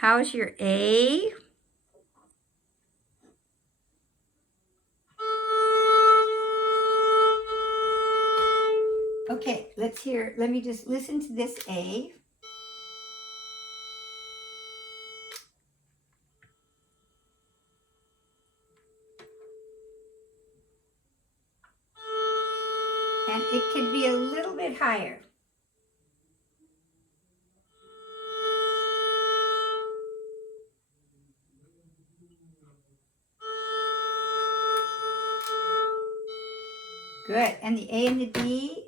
How's your A? Okay, let me just listen to this A. And it could be a little bit higher. Good. And the A and the D.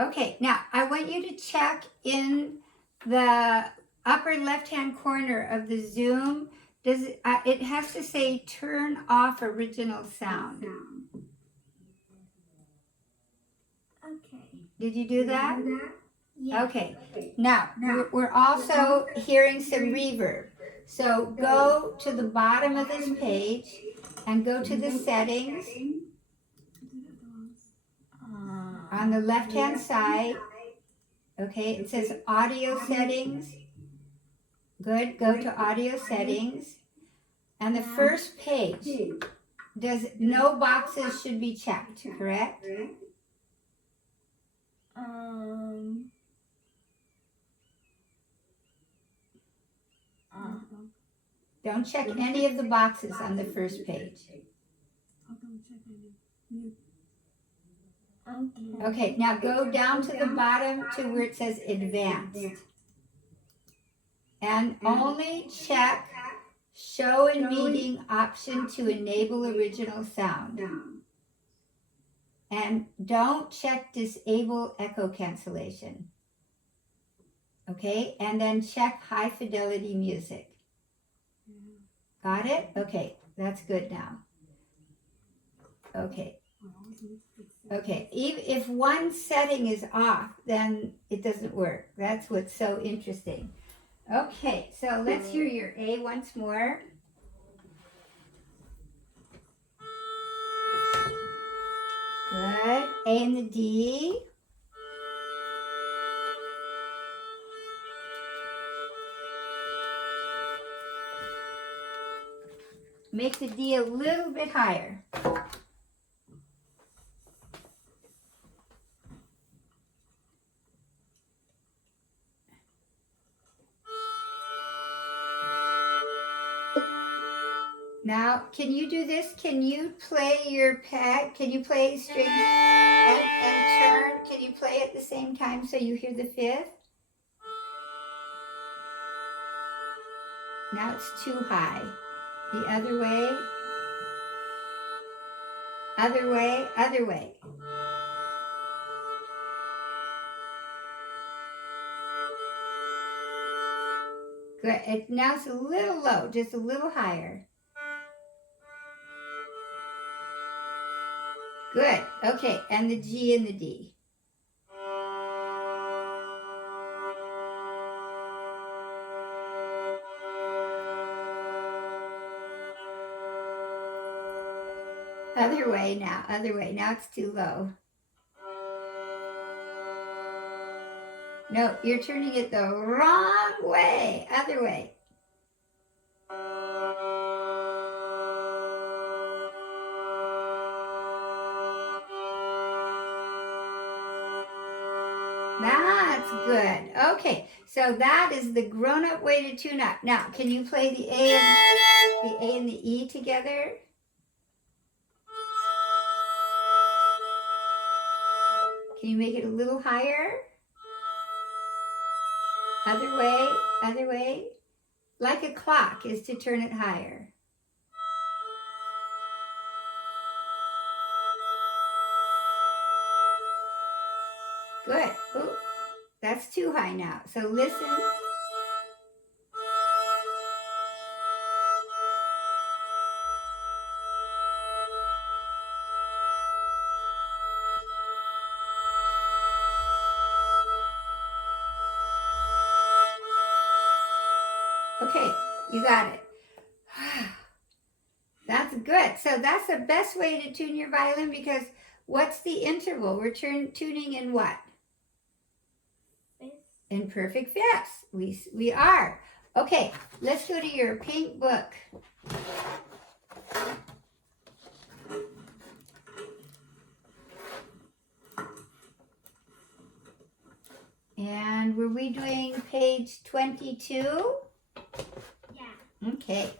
Okay, now I want you to check in the upper left-hand corner of the Zoom. Does it has to say turn off original sound. Okay. Did you do that? Yeah. Okay. Now, we're also hearing some reverb. So go to the bottom of this page and go to the settings on the left-hand side. Okay, it says audio settings. Good, go to audio settings. And the first page, no boxes should be checked, correct? Don't check any of the boxes on the first page. Okay, now go down to the bottom to where it says advanced. And only check show in meeting option to enable original sound. And don't check disable echo cancellation. Okay, and then check high fidelity music. Got it? Okay, that's good now. Okay. Okay, even if one setting is off, then it doesn't work. That's what's so interesting. Okay, so let's hear your A once more. Good. A and the D. Make the D a little bit higher. Now, can you do this? Can you play your pad? Can you play strings and turn? Can you play at the same time so you hear the fifth? Now it's too high. The other way. Other way, other way. Good. Now it's a little low, just a little higher. Good. Okay, and the G and the D. Other way now, other way. Now it's too low. No, you're turning it the wrong way. Other way. That's good. Okay, so that is the grown-up way to tune up. Now, can you play the A and the E together? Can you make it a little higher? Other way, other way. Like a clock is to turn it higher. Good. Ooh, that's too high now. So listen. Okay, you got it. That's good. So that's the best way to tune your violin because what's the interval? We're tuning in what? in perfect fifths. We are. Okay, let's go to your pink book. And were we doing page 22? Yeah. Okay.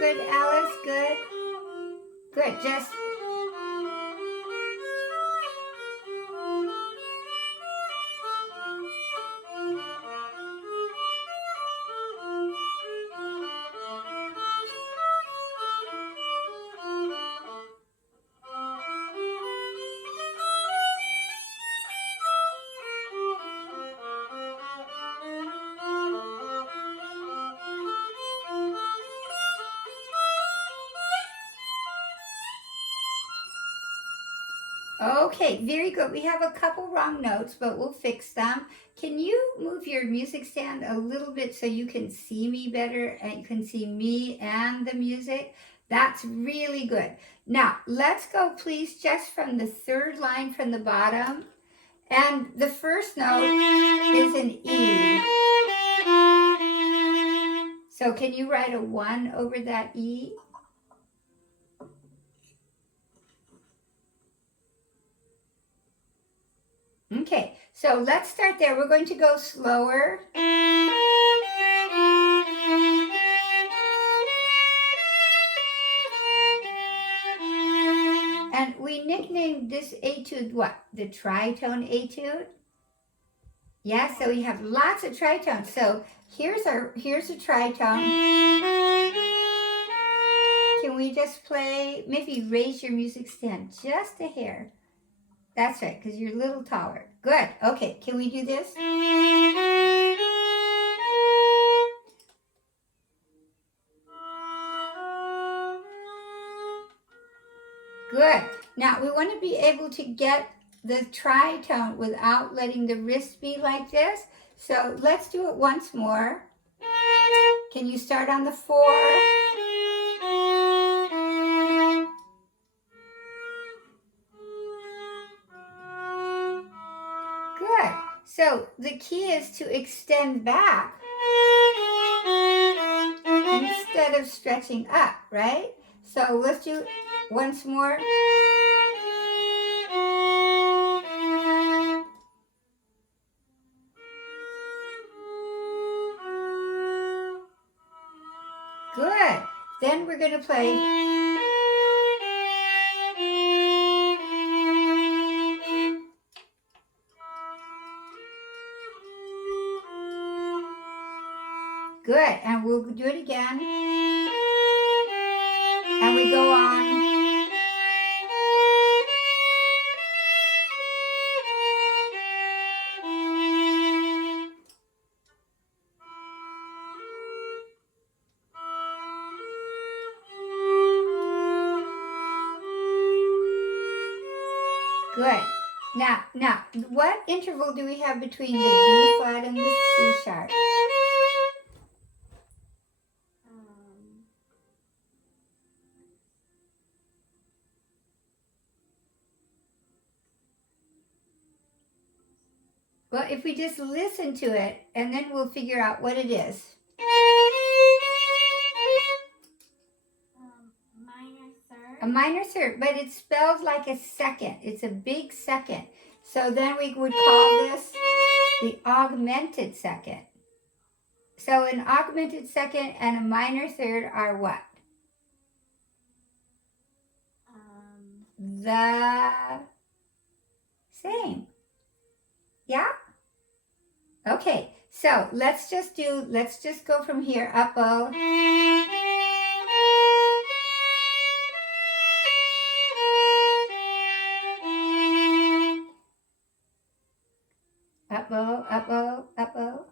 Good, Alice, good. Good, just... Okay, very good. We have a couple wrong notes, but we'll fix them. Can you move your music stand a little bit so you can see me better and you can see me and the music? That's really good. Now, let's go please just from the third line from the bottom. And the first note is an E. So can you write a 1 over that E? Okay, so let's start there. We're going to go slower. And we nicknamed this etude what? The tritone etude? Yeah, so we have lots of tritones. So here's a tritone. Can we just play, maybe raise your music stand just a hair? That's right, because you're a little taller. Good. Okay, can we do this? Good. Now we want to be able to get the tritone without letting the wrist be like this. So let's do it once more. Can you start on the 4? Good. So the key is to extend back instead of stretching up, right? So let's do it once more. Good. Then we're going to play. Good. And we'll do it again. And we go on. Good. Now, what interval do we have between the B flat and the C sharp? Well, if we just listen to it, and then we'll figure out what it is. Minor third. A minor third, but it's spelled like a second. It's a big second. So then we would call this the augmented second. So an augmented second and a minor third are what? The same. Yeah? Okay, so let's just go from here, up bow. Up bow, up bow, up bow.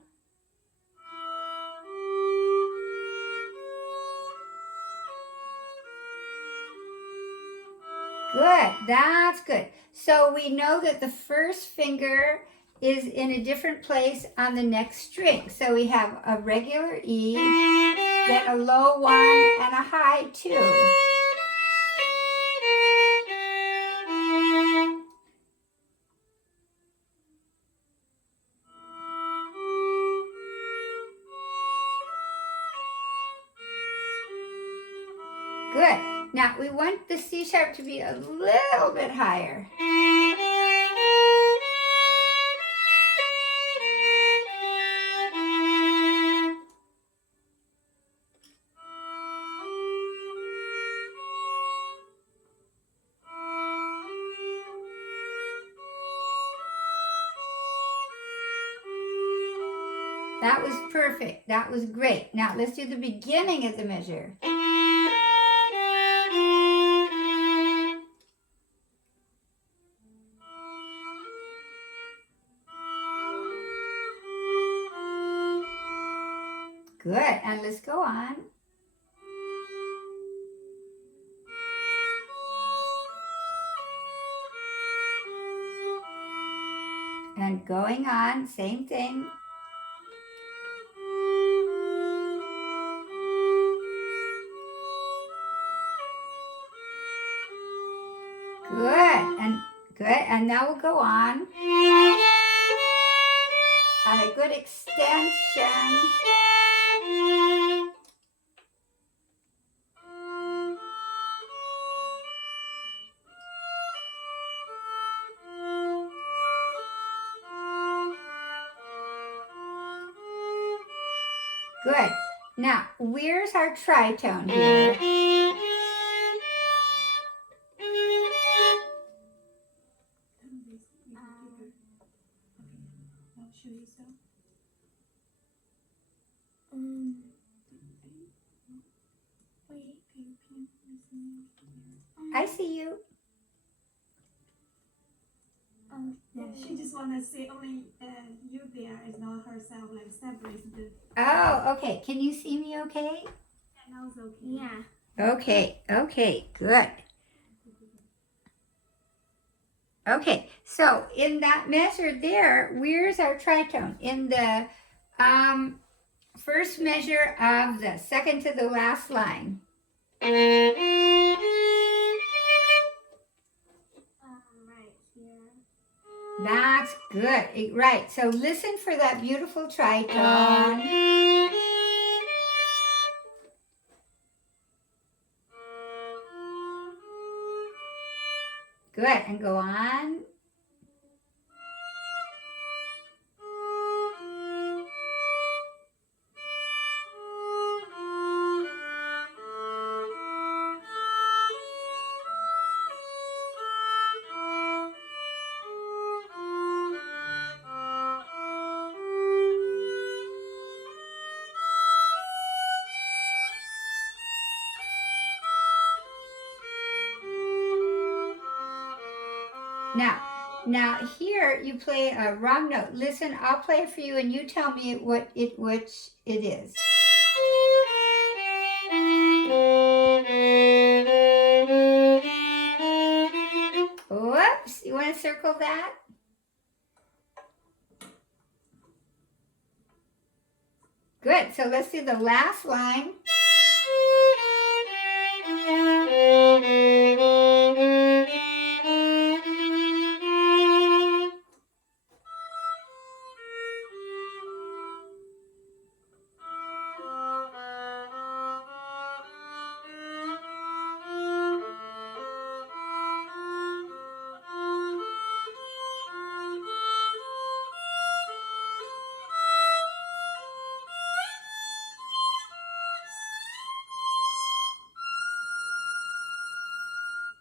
Good, that's good. So we know that the first finger is in a different place on the next string. So we have a regular E, then a low one, and a high two. Good. Now we want the C sharp to be a little bit higher. That was perfect. That was great. Now let's do the beginning of the measure. Good, and let's go on. And going on, same thing. Good, and now we'll go on a good extension. Good. Now, where's our tritone here? I see you. Yeah, she just want to say only you there is not herself, like separate the. Oh, okay. Can you see me okay? Yeah, now it's okay. Yeah. Okay, good. Okay, so in that measure there, where's our tritone? In the first measure of the second to the last line. Right here. That's good. Right, so listen for that beautiful tritone. Good, and go on. Now here you play a wrong note. Listen, I'll play it for you and you tell me which it is. Whoops, you want to circle that? Good. So let's do the last line.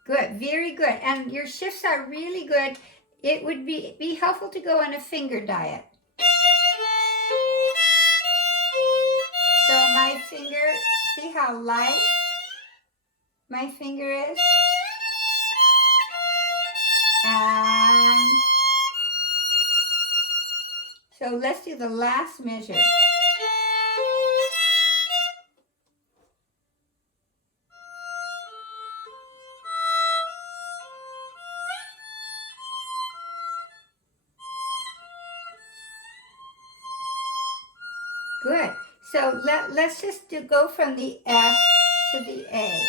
Good, very good. And your shifts are really good. It would be helpful to go on a finger diet. So my finger, see how light my finger is? And so let's do the last measure. Good. So let's just go from the F to the A.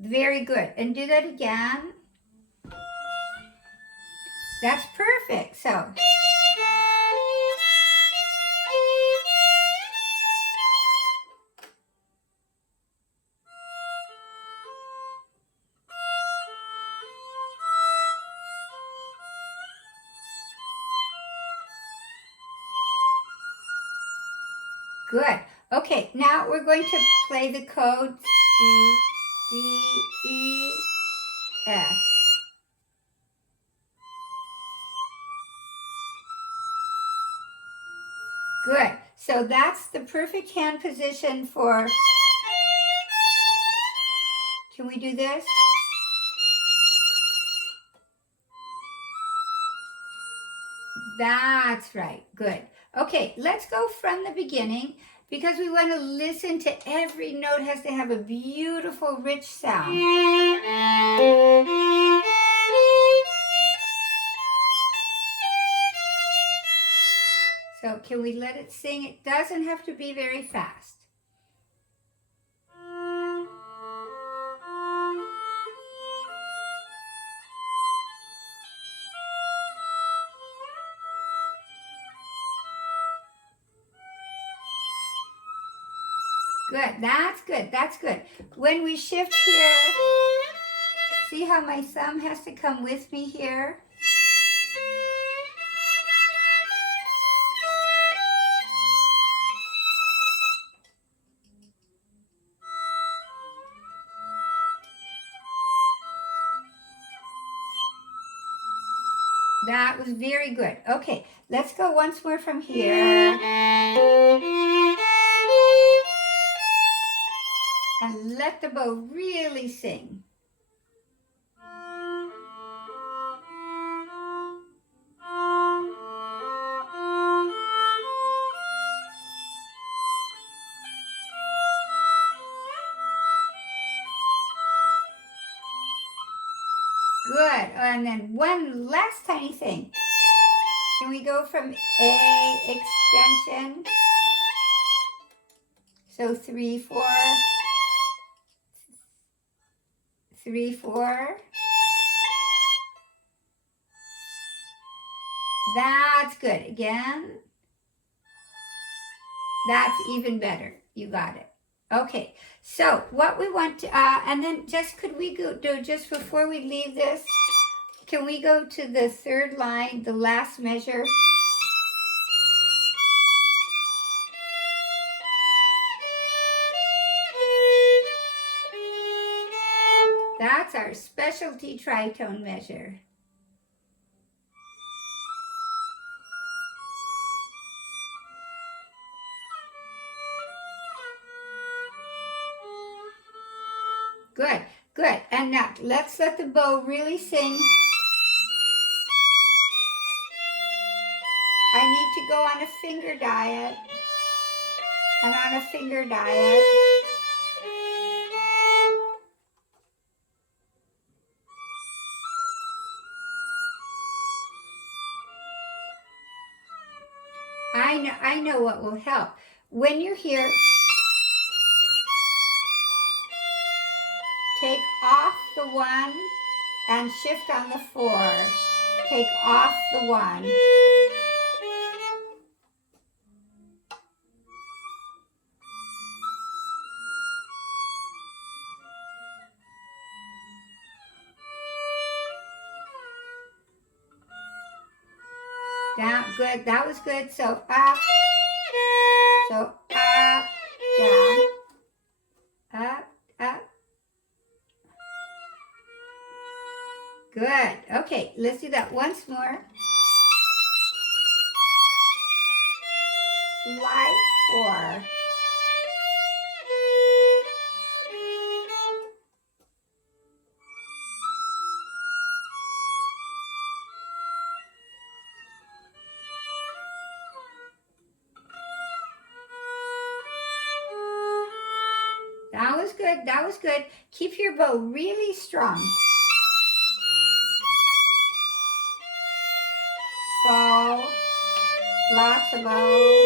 Very good. And do that again. That's perfect. So. Good. Okay, now we're going to play the codes C, D, E, F. Good. So that's the perfect hand position for, can we do this? That's right. Good. Okay, let's go from the beginning because we want to listen to every note has to have a beautiful, rich sound. So can we let it sing? It doesn't have to be very fast. Good, that's good, that's good. When we shift here, see how my thumb has to come with me here? That was very good. Okay, let's go once more from here. And let the bow really sing. Good. And then one last tiny thing. Can we go from A extension? So 3, 4. 3, 4. That's good. Again. That's even better. You got it. Okay. So what we want to, and then just could we go do just before we leave this? Can we go to the third line, the last measure? That's our specialty tritone measure. Good, good. And now let's let the bow really sing. I need to go on a finger diet. And on a finger diet. I know what will help. When you're here, take off the 1 and shift on the 4. Take off the 1. Down, good, that was good. So up, down, up. Good, okay, let's do that once more. Light 4. That was good, that was good. Keep your bow really strong. Bow, lots of bow.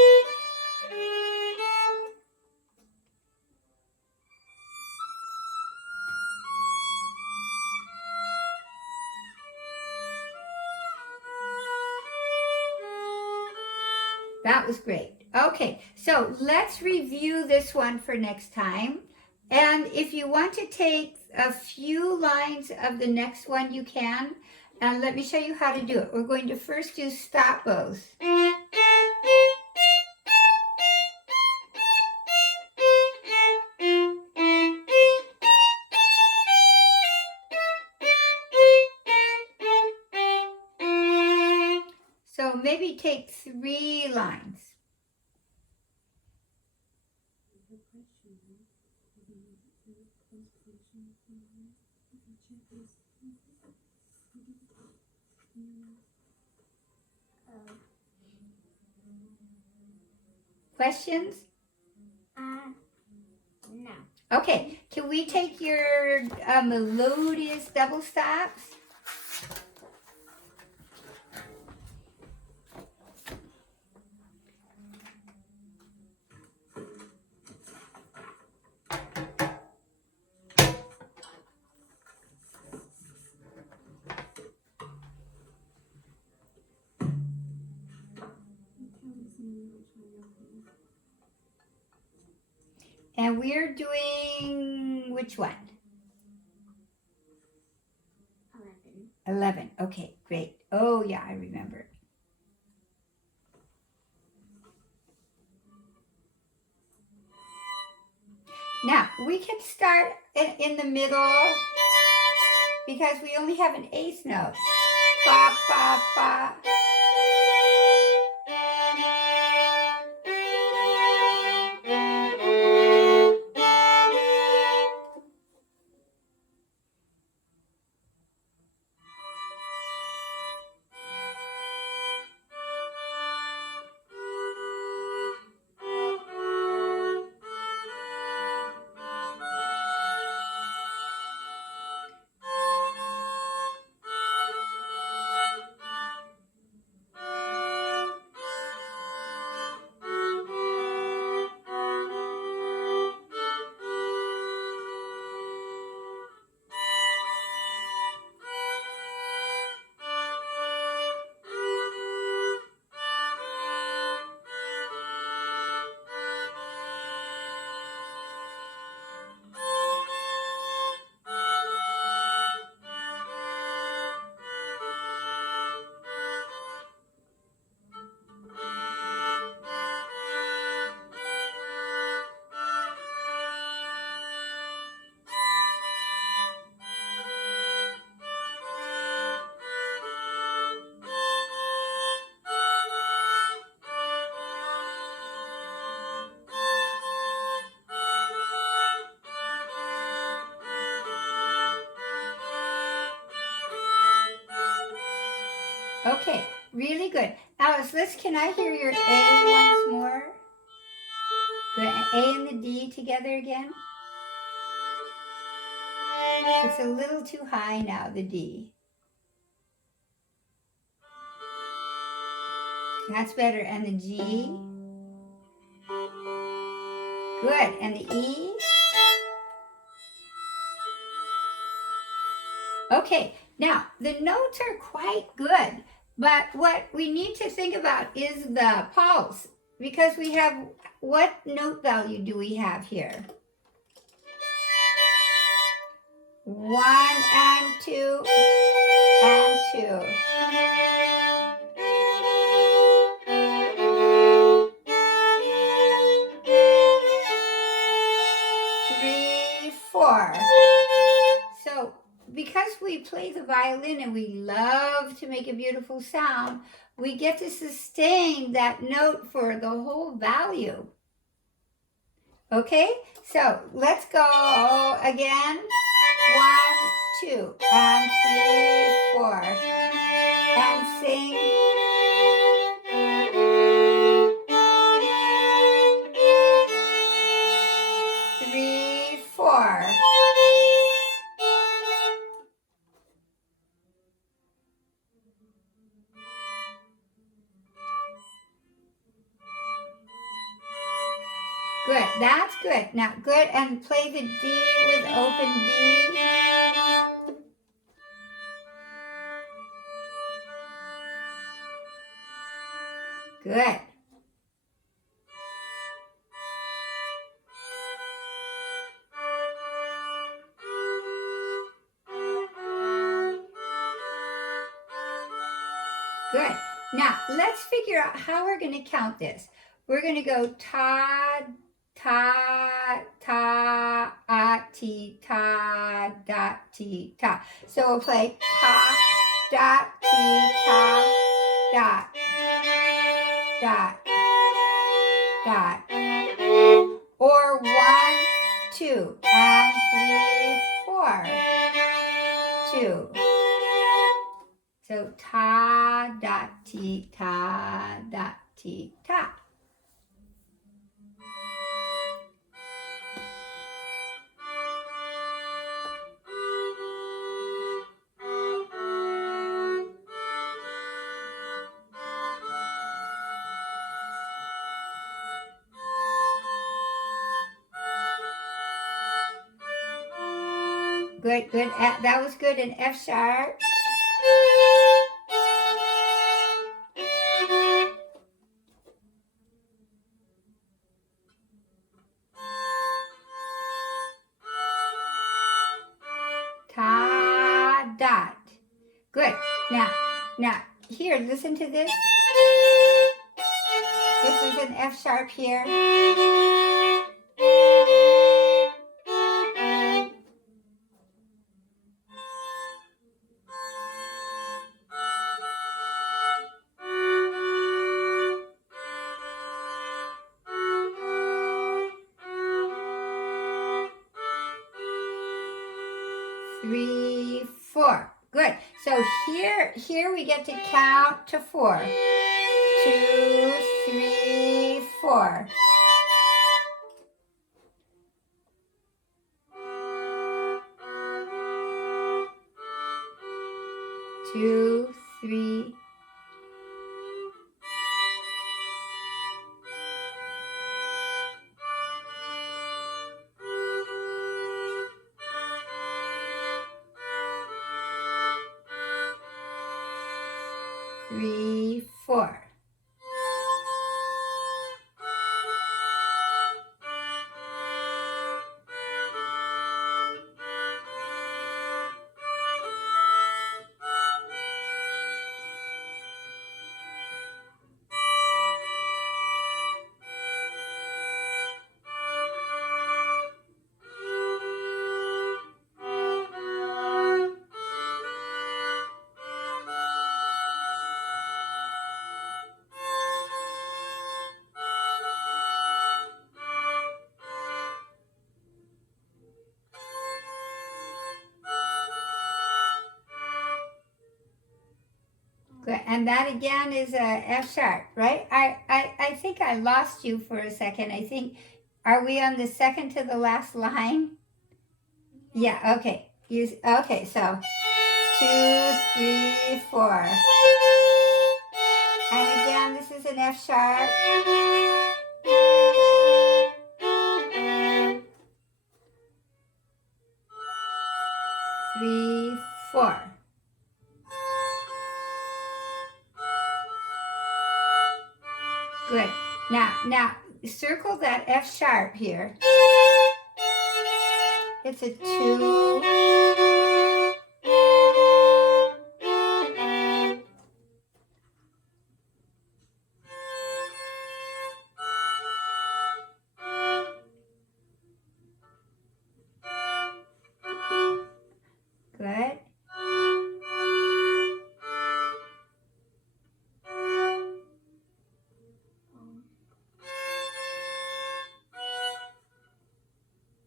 That was great. Okay, so let's review this one for next time. And if you want to take a few lines of the next one, you can. And let me show you how to do it. We're going to first do stop bows. So maybe take 3 lines. Questions? No. Okay, can we take your melodious double stops? And we're doing which one? 11. Okay, great. Oh, yeah, I remember. Now, we can start in the middle because we only have an 8th note. Fa, fa, fa. Okay, really good. Alice, can I hear your A once more? Good, A and the D together again. It's a little too high now, the D. That's better. And the G. Good. And the E. Okay, now the notes are quite good, but what we need to think about is the pulse, because we have, what note value do we have here? 1 and 2 and 2. 3, 4. So because we play the violin and we love to make a beautiful sound, we get to sustain that note for the whole value. Okay, so let's go again. 1, 2, and 3, 4. And sing. Three, 4. Good, that's good. Now, good, and play the D with open D. Good. Good. Now, let's figure out how we're going to count this. We're going to go ta, ta, ta, ah, ti, ta, da, ti, ta. So we'll play ta, da, ti, ta, da, da, da. Or 1, 2, and 3, 4. 2. So ta, da, ti, ta, da, ti, ta. Good, good. That was good in F sharp. Ta, dot. Good. Now, here, listen to this. This is an F sharp here. Three, 4. Good. So here we get to count to 4. 2, 3, 4. Two, 3. Three, 4. Good. And that again is a F sharp, right? I think I lost you for a second. I think, are we on the second to the last line? Yeah, okay. Okay, so 2, 3, 4. And again, this is an F sharp. 3, 4. Good. Now, circle that F sharp here. It's a 2. Good.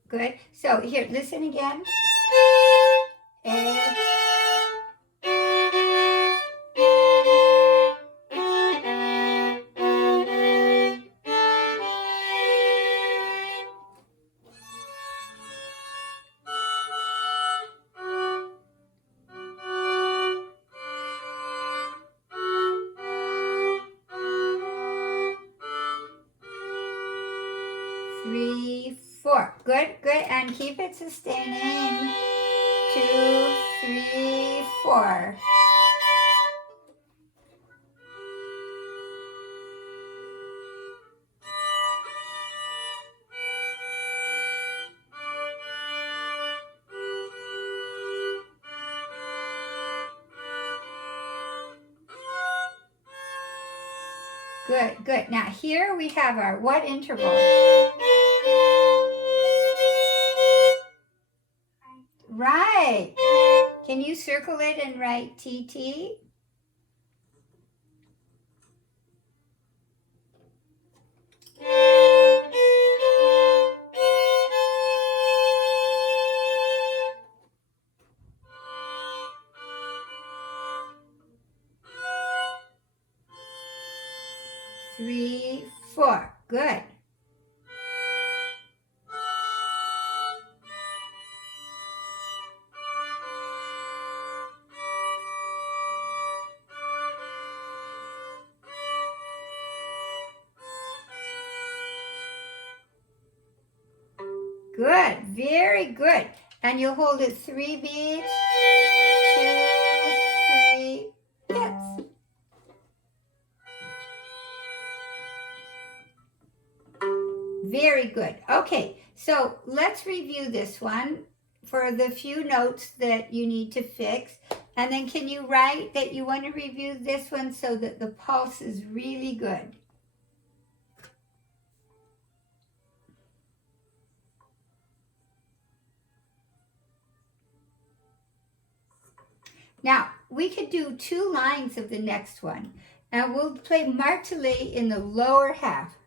Good. So here, listen again. A. Three, 4. Good, good. And keep it sustaining. 2, 3, 4. Good, good. Now here we have our what interval? Right. Can you circle it and write TT? Three, 4. Good. Good. Very good. And you'll hold it 3 beats. 2, 3. Yes. Very good. Okay, so let's review this one for the few notes that you need to fix. And then can you write that you want to review this one so that the pulse is really good? Now, we could do 2 lines of the next one. And we'll play martelé in the lower half.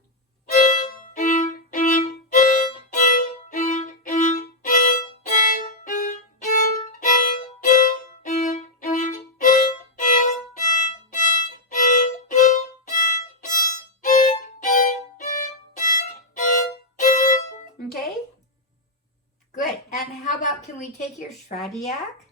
Okay? Good. And how about, can we take your Schradieck?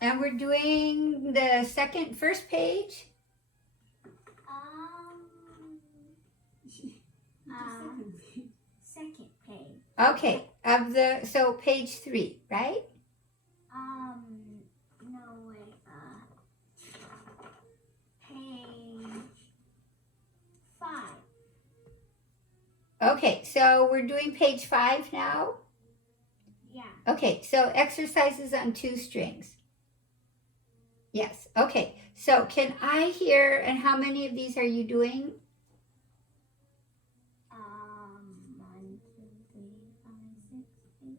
And we're doing the first page. Second page. Okay, so page 3, right? No wait. Page 5. Okay, so we're doing page 5 now. Yeah. Okay, so exercises on 2 strings. Yes, okay. So can I hear, and how many of these are you doing? 1, 2, 3, 5, 6, 8.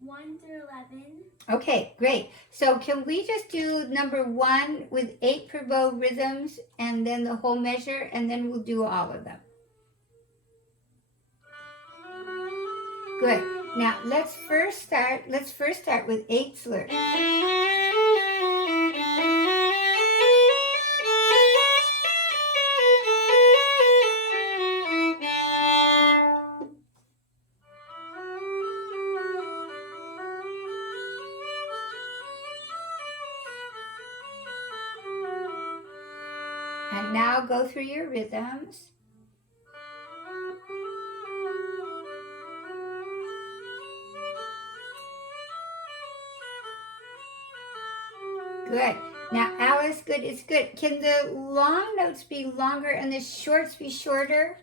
1 through 11. Okay, great. So can we just do number 1 with 8 per bow rhythms and then the whole measure, and then we'll do all of them. Good. Now let's first start with 8 slurs. And now go through your rhythms. Good. Now, Alice, good. It's good. Can the long notes be longer and the shorts be shorter?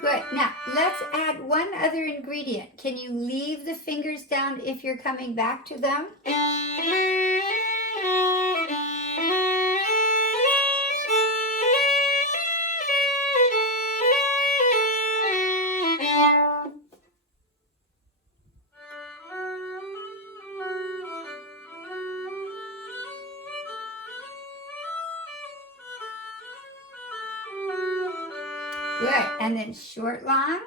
Good. Now, let's add one other ingredient. Can you leave the fingers down if you're coming back to them? Good. And then short, long.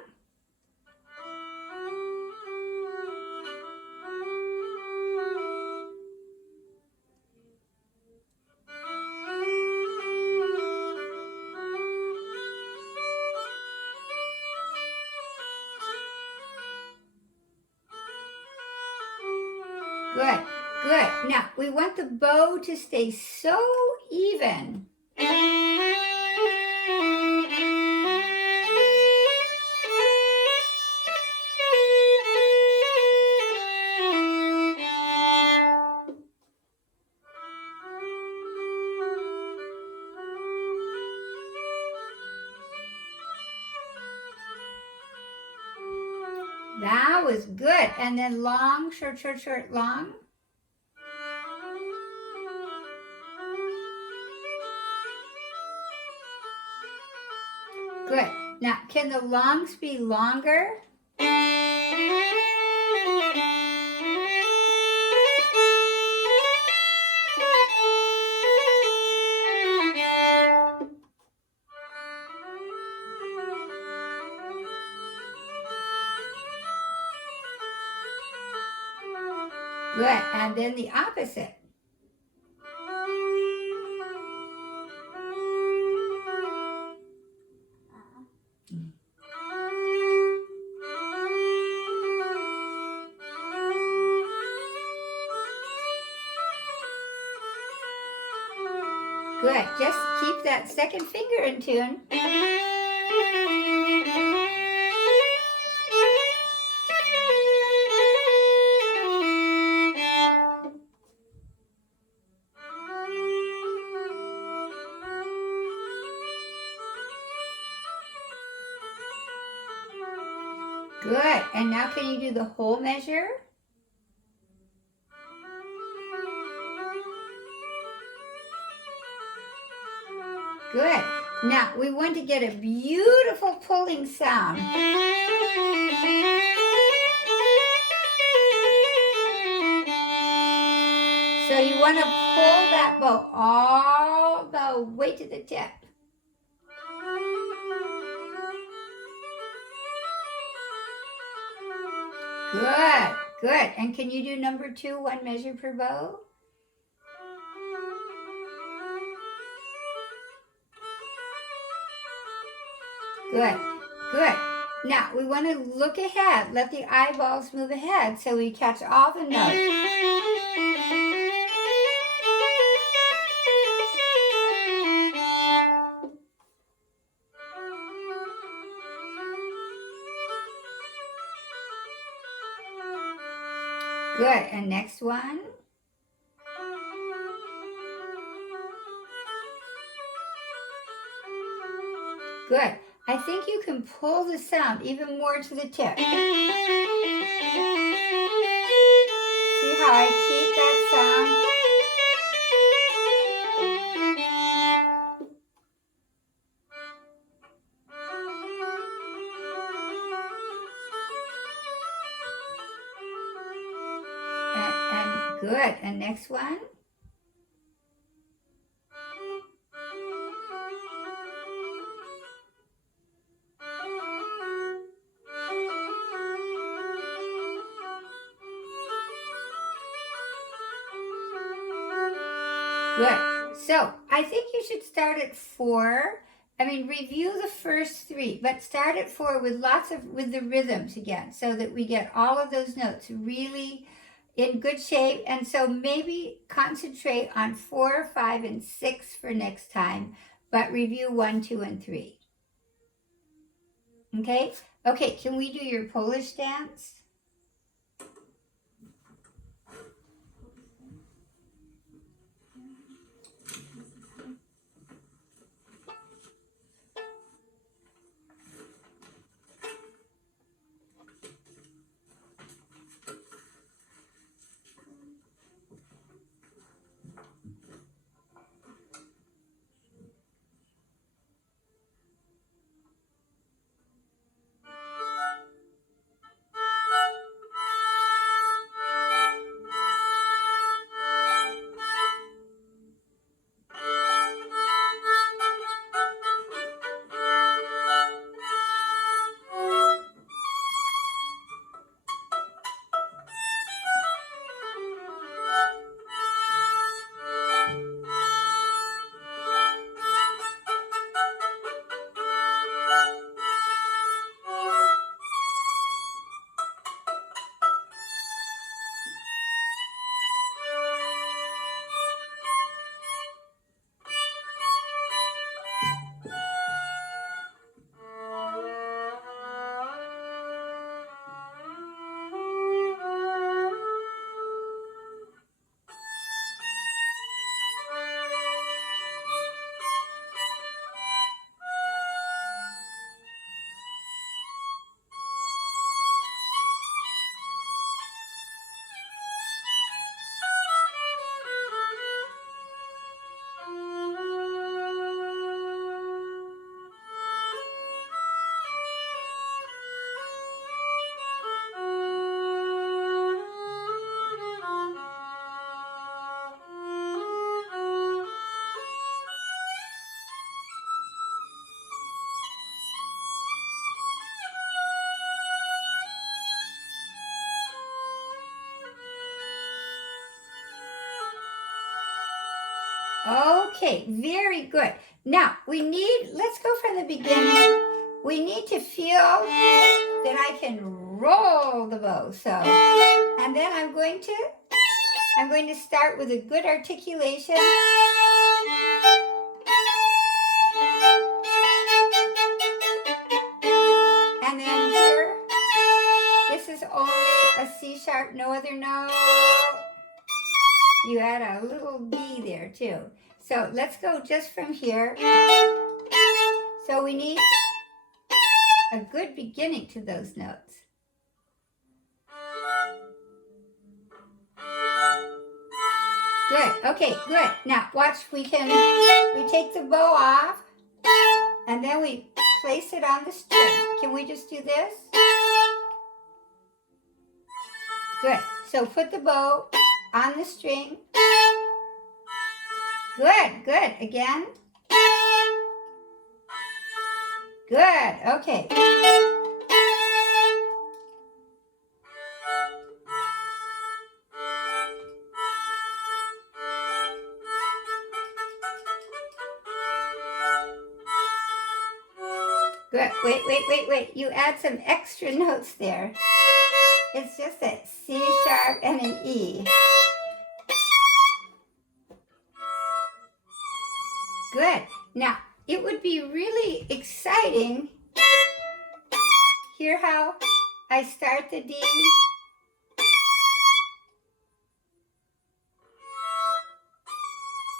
Good. Good. Now, we want the bow to stay so even. That was good. And then long, short, short, short, long. Good. Now, can the longs be longer? Good. And then the opposite. Good. Just keep that second finger in tune. Good. And now can you do the whole measure? Good. Now we want to get a beautiful pulling sound. So you want to pull that bow all the way to the tip. Good, good. And can you do number 2, 1 measure per bow? Good, good. Now we want to look ahead. Let the eyeballs move ahead so we catch all the notes. Good, and next one. Good. I think you can pull the sound even more to the tip. See how I keep that sound? And good. And next one. Good. So I think you should start at 4. I mean, review the first 3, but start at 4 with with the rhythms again, so that we get all of those notes really in good shape. And so maybe concentrate on 4, 5, and 6 for next time, but review 1, 2, and 3. Okay? Okay, can we do your Polish dance? Okay, very good. Now, let's go from the beginning. We need to feel that I can roll the bow. So, and then I'm going to start with a good articulation. And then here, this is only a C sharp, no other note. You add a little B there too. So let's go just from here. So we need a good beginning to those notes. Good, okay, good. Now watch, we take the bow off and then we place it on the string. Can we just do this? Good, so put the bow on the string. Good, good, again. Good, okay. Good, wait. You add some extra notes there. It's just a C sharp and an E. Good. Now, it would be really exciting. Hear how I start the D?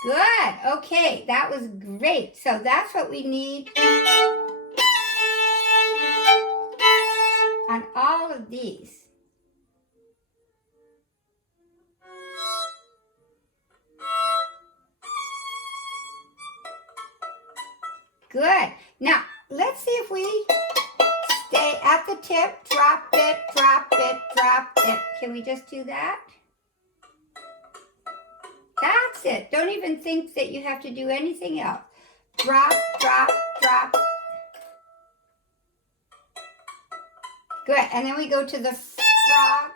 Good. Okay, that was great. So that's what we need on all of these. Good. Now, let's see if we stay at the tip. Drop it, drop it, drop it. Can we just do that? That's it. Don't even think that you have to do anything else. Drop, drop, drop. Good. And then we go to the frog.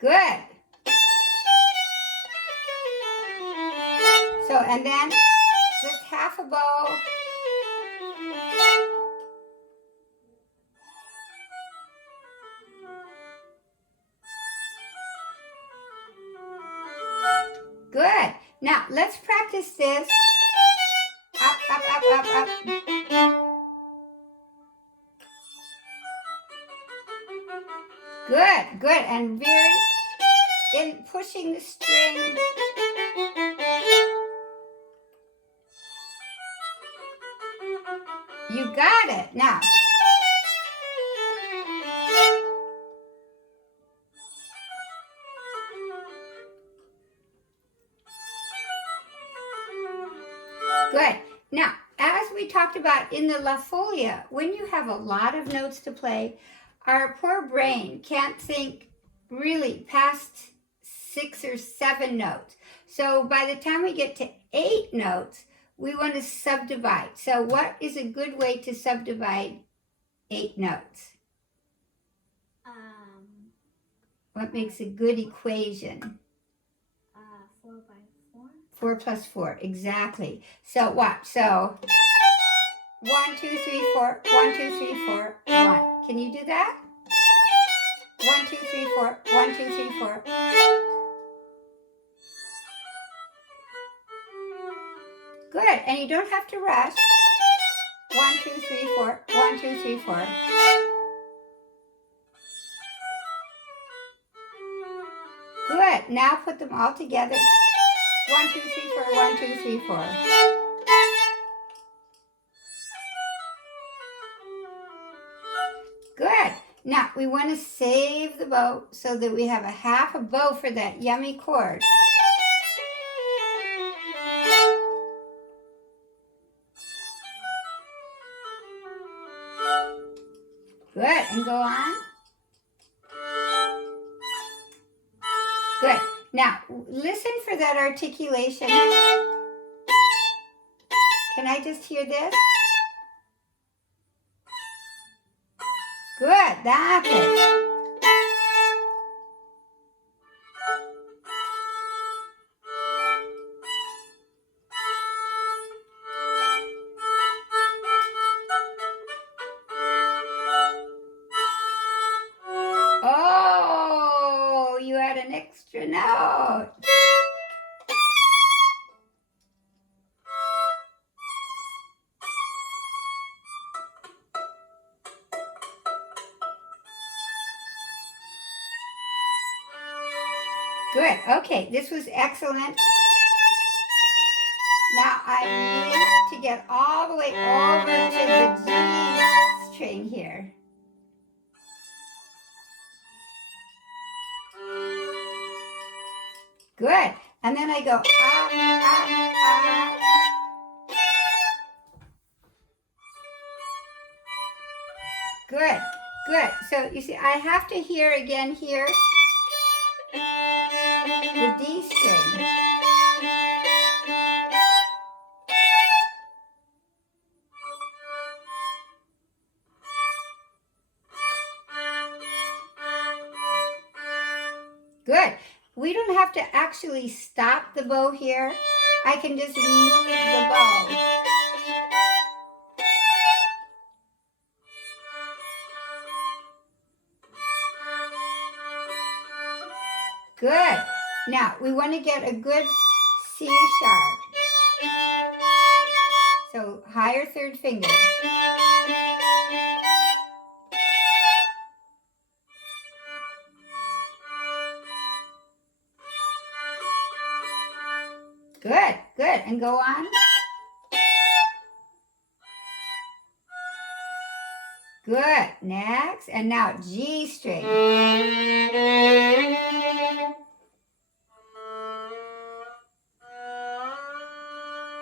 Good. So, and then just half a bow. Good. Now, let's practice this. Up, up, up, up, up. Good, good. And very in pushing the string. You got it. Now. Good. Now, as we talked about in the La Folia, when you have a lot of notes to play, our poor brain can't think really past 6 or 7 notes. So by the time we get to 8 notes, we want to subdivide. So what is a good way to subdivide 8 notes? What makes a good equation? 4 by 4. 4 plus 4, exactly. So what? So 1, 2, 3, 4, 1, 2, 3, 4, 1. Can you do that? 1, 2, 3, 4, 1, 2, 3, 4. Good, and you don't have to rush. 1, 2, 3, 4, 1, 2, 3, 4. Good, now put them all together. 1, 2, 3, 4, 1, 2, 3, 4. Good. Now we want to save the bow so that we have a half a bow for that yummy chord. Good, and go on. Good. Now, listen for that articulation. Can I just hear this? Good, that's it. Oh, you had an extra note. Good. Okay, this was excellent. Now I need to get all the way over to the G string here. Good. And then I go up, up, up. Good, good. So you see, I have to hear again here the D string. Good. We don't have to actually stop the bow here. I can just move the bow. Good. Now, we want to get a good C sharp. So, higher third finger. Good, good. And go on. Good. Next. And now G string.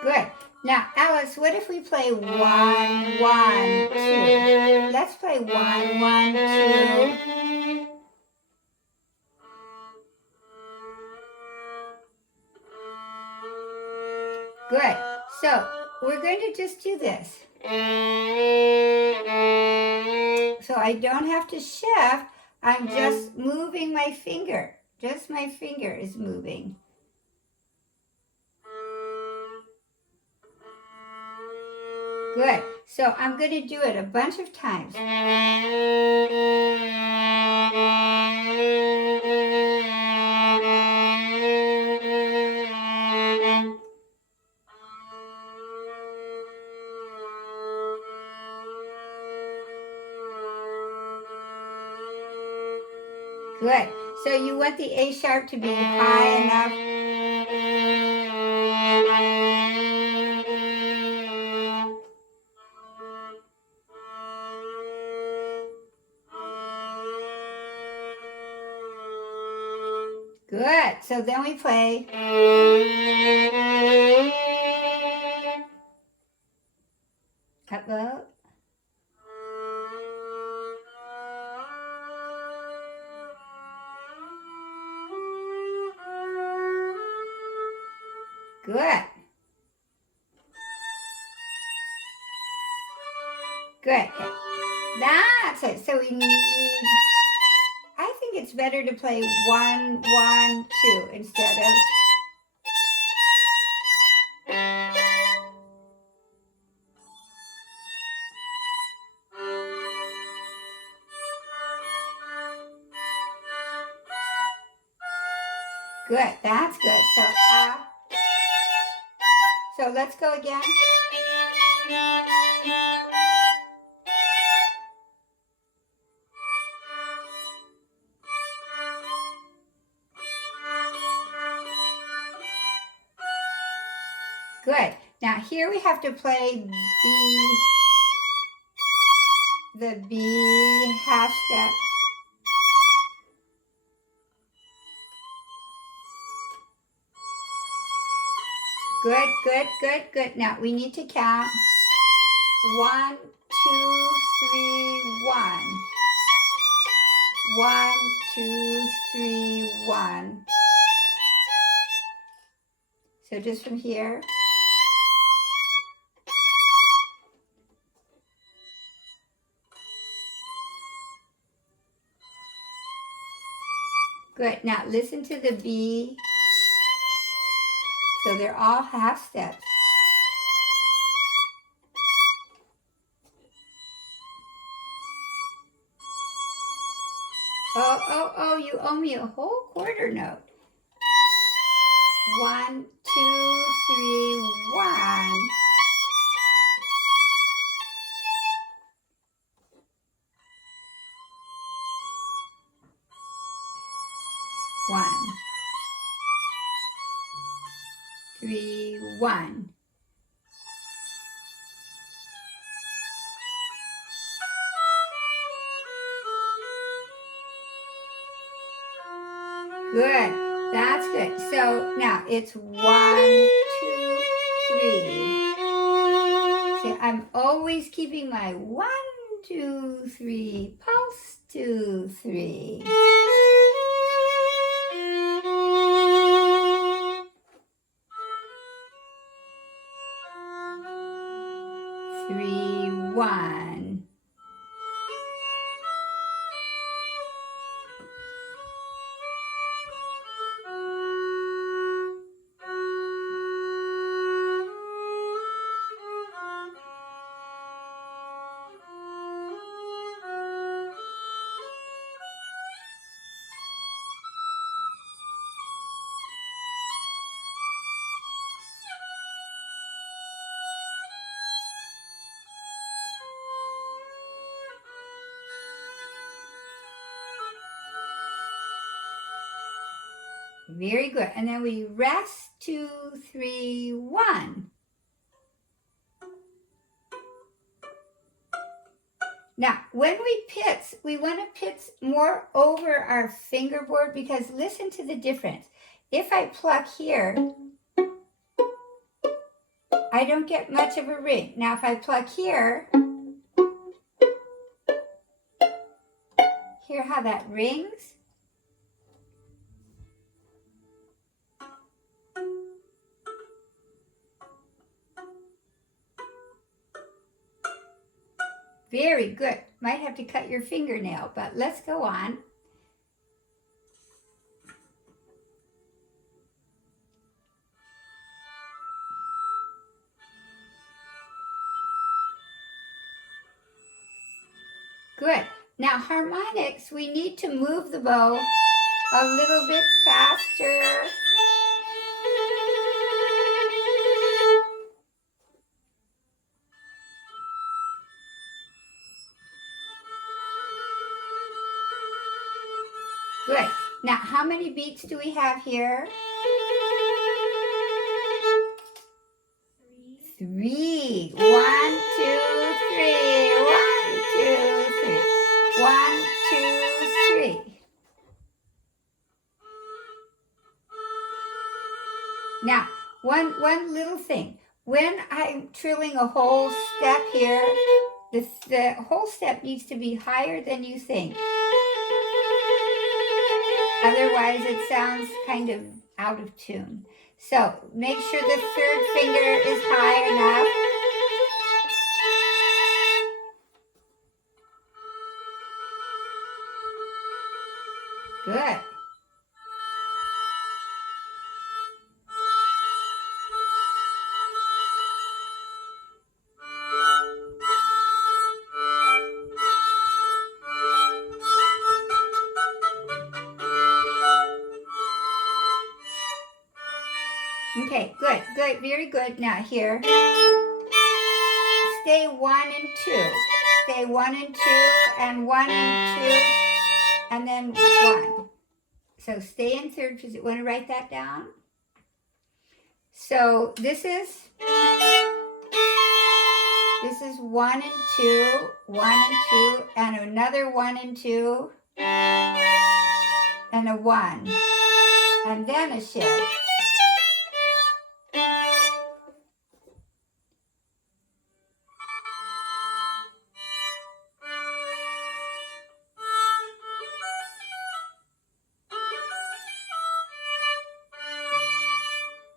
Good. Now, Alice, what if we play 1, 1, 2? Let's play 1, 1, 2. Good. So, we're going to just do this. So I don't have to shift. I'm just moving my finger. Just my finger is moving. Good. So I'm going to do it a bunch of times. Good. So you want the A sharp to be high enough. Good. So then we play. Up low. Good. Good. That's it. So we need, I think it's better to play 1, 1, 2 instead of. Good. That's good. So let's go again. Good. Now here we have to play B, the B half step. Good, good, good, good. Now we need to count 1, 2, 3, 1. 1, 2, 3, 1. So just from here. Good. Now listen to the B. So they're all half steps. Oh, you owe me a whole quarter note. 1, 2, 3, 1. One, 3, 1. Good. That's good. So now it's 1, 2, 3. See, I'm always keeping my 1, 2, 3 pulse. 2, 3. 3, 1. Very good. And then we rest. 2, 3, 1. Now, when we pitch, we want to pitch more over our fingerboard because listen to the difference. If I pluck here, I don't get much of a ring. Now, if I pluck here, hear how that rings? Very good. Might have to cut your fingernail, but let's go on. Good. Now harmonics, we need to move the bow a little bit faster. Good. Now, how many beats do we have here? 3. 3. 1, 2, 3. 1, 2, 3. 1, 2, 3. Now, one little thing. When I'm trilling a whole step here, the whole step needs to be higher than you think. Otherwise, it sounds kind of out of tune. So make sure the third finger is high enough. Good. Okay, good, good, very good. Now here, stay 1 and 2. Stay 1 and 2 and 1 and 2 and then 1. So stay in third position. Want to write that down? So this is 1 and 2, 1 and 2, and another 1 and 2, and a 1, and then a shift.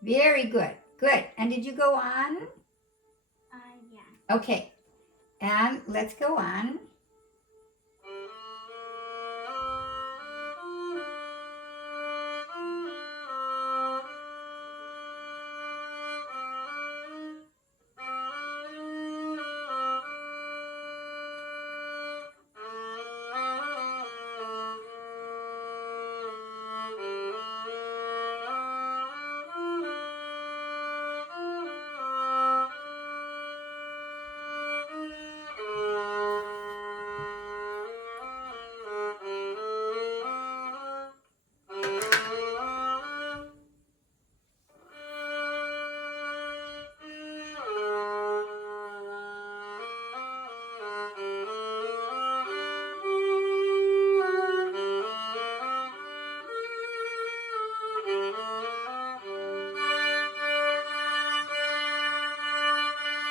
Very good, good. And did you go on? Yeah. Okay, and let's go on.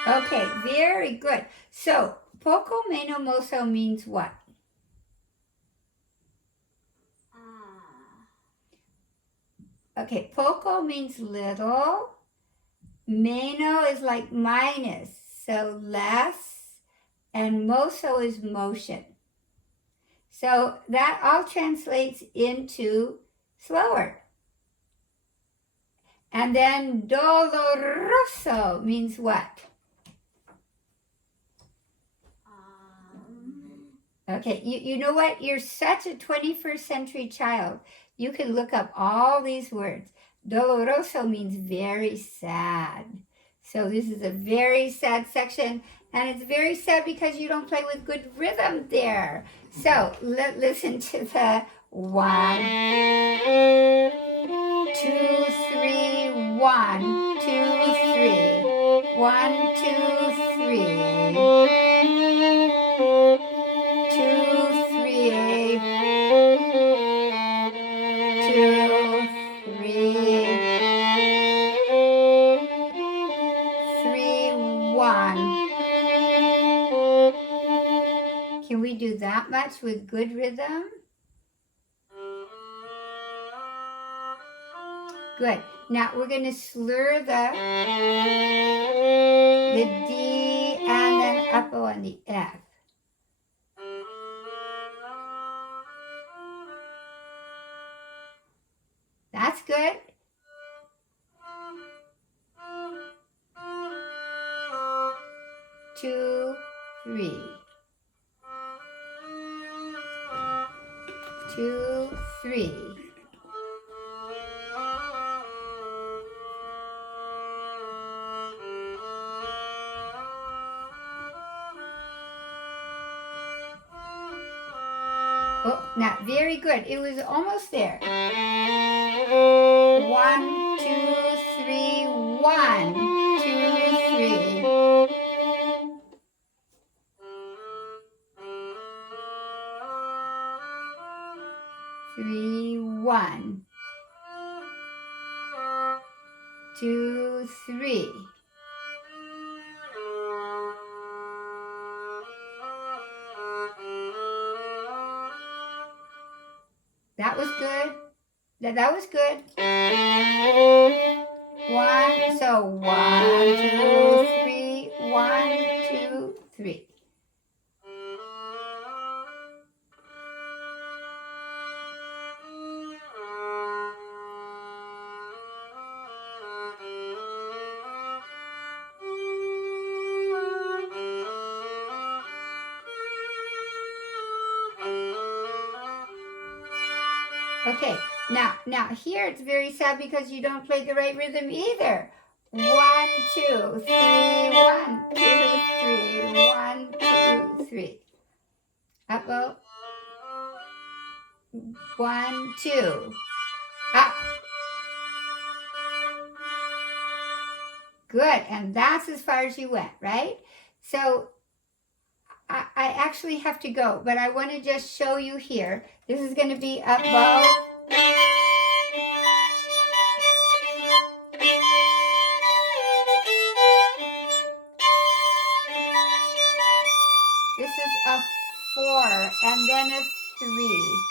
Okay, very good. So, poco meno mozo means what? Okay, poco means little. Meno is like minus, so less. And mozo is motion. So that all translates into slower. And then doloroso means what? Okay, you know what? You're such a 21st century child. You can look up all these words. Doloroso means very sad. So this is a very sad section, and it's very sad because you don't play with good rhythm there. So listen to the 1, 2, 3, 1, 2, 3, 1, 2, 3. 2, 3, 2, 3, 3, 1. Can we do that much with good rhythm? Good. Now we're going to slur the D and then up on the F. That's good. Two, three. 2, 3. Oh, now very good. It was almost there. 1, 2, 3, 1, 2, 3. 3, 1, 2, 3. That was good. That was good. 1, so 1, 2, 3, 1, 2, 3. Okay, now here it's very sad because you don't play the right rhythm either. 1, 2, 3, 1, 2, 3, 1, 2, 3. Up, bow. 1, 2. Up. Good, and that's as far as you went, right? So I actually have to go, but I want to just show you here. This is going to be up, bow. This is a 4 and then a 3.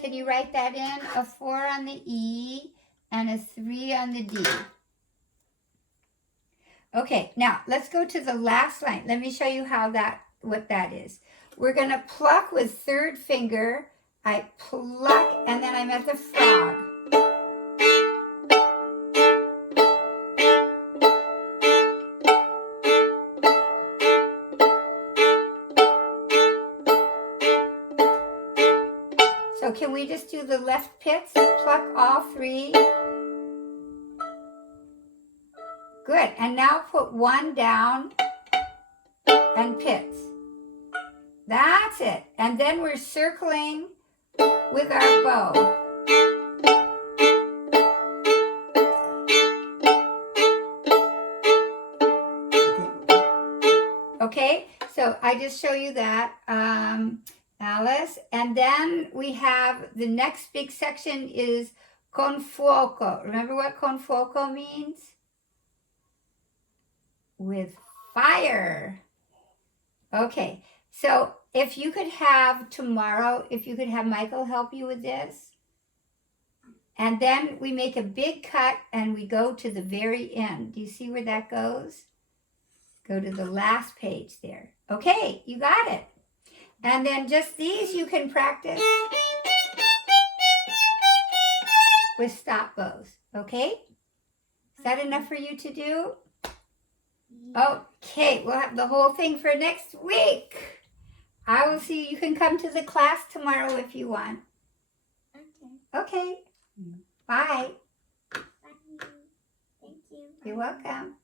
Can you write that in? A 4 on the E and a 3 on the D. Okay, now let's go to the last line. Let me show you what that is. We're going to pluck with third finger. I pluck and then I'm at the frog. So can we just do the left pits? Pluck all 3. Good, and now put 1 down and pits. That's it. And then we're circling with our bow. Okay, so I just show you that, Alice. And then we have the next big section is con fuoco. Remember what con fuoco means? With fire. Okay, so if you could have tomorrow, if you could have Michael help you with this, and then we make a big cut and we go to the very end. Do you see where that goes? Go to the last page there. Okay, you got it. And then just these you can practice with stop bows, okay? Is that enough for you to do? Okay, we'll have the whole thing for next week. I will see you. Can come to the class tomorrow if you want. Okay. Okay. Bye. Bye. Thank you. You're welcome.